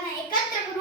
ಸರ್ಕಾರನ